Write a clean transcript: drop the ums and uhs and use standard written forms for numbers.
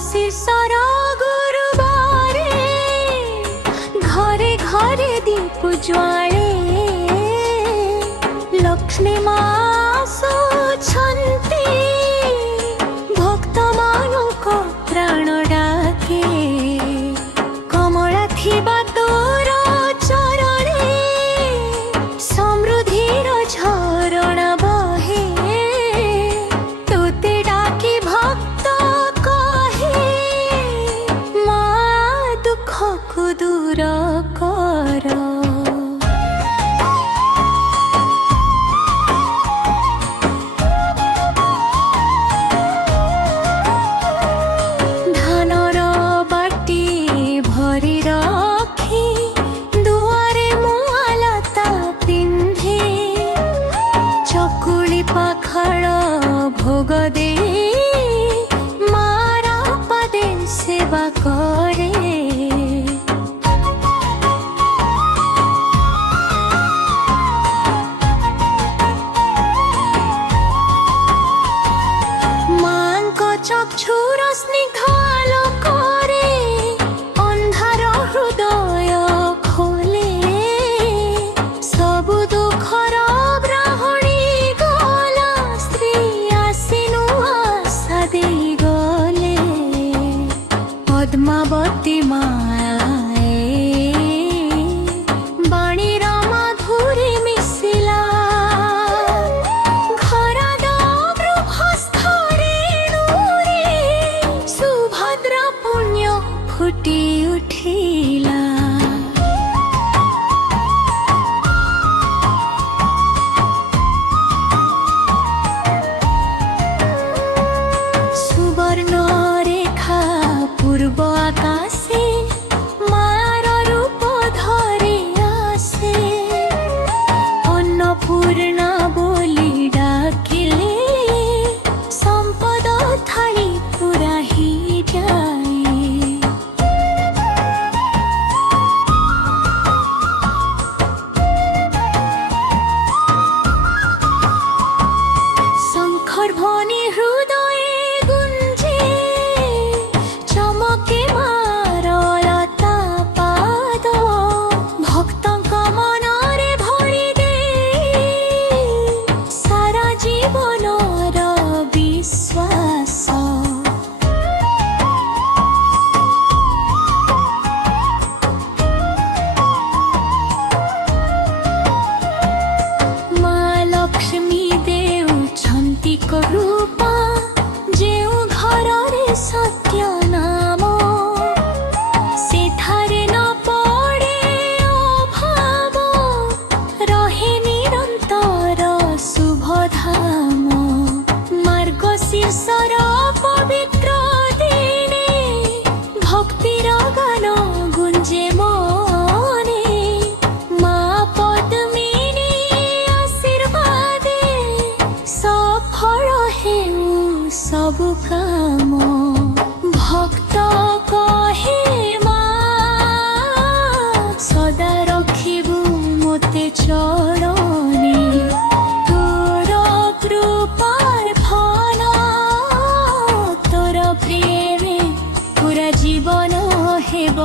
शीर्षर गुरुबारे घरे घरे दीप ज्वाले लक्ष्मी माँ आसुछन्ति भक्त मानक प्राण डाके कमला थिबा तोर चरणे समृद्धिर झरणा बहे तोते डाकी भक्त कहे माँ दुख को दूर कर। पाखड़ भोग दे मारा पदे सेवा करे मां को चक्षुर स्निग्ध आलोकरे अंधार हृदय खोले सबु दुखर पद्मावती माए बाणीर माधुरी मिशिला घराद गृहस्थरे सुभद्र पुण्य फुटी उठिला। सुवर्ण रेखा पूर्व आकाशे मार रूप धरे आसे अन्नपूर्णा बोली डाकिले संपद थाली पूरा ही जाए। शंकर ध्वनि हृदय रूपा जेउ घरे सत्य नाम से थारे न पड़े अभाव रहे निरंतर शुभ धाम मार्गशीर्षर पवित्र दिने भक्तिर गान गुंजे मने माँ पद्मिनी आशीर्वादे सफल सबु काम भक्त कहे माँ सदा रखिबु मोते चरणे तोर कृपार फल तोर प्रेमे पूरा जीवन हेब।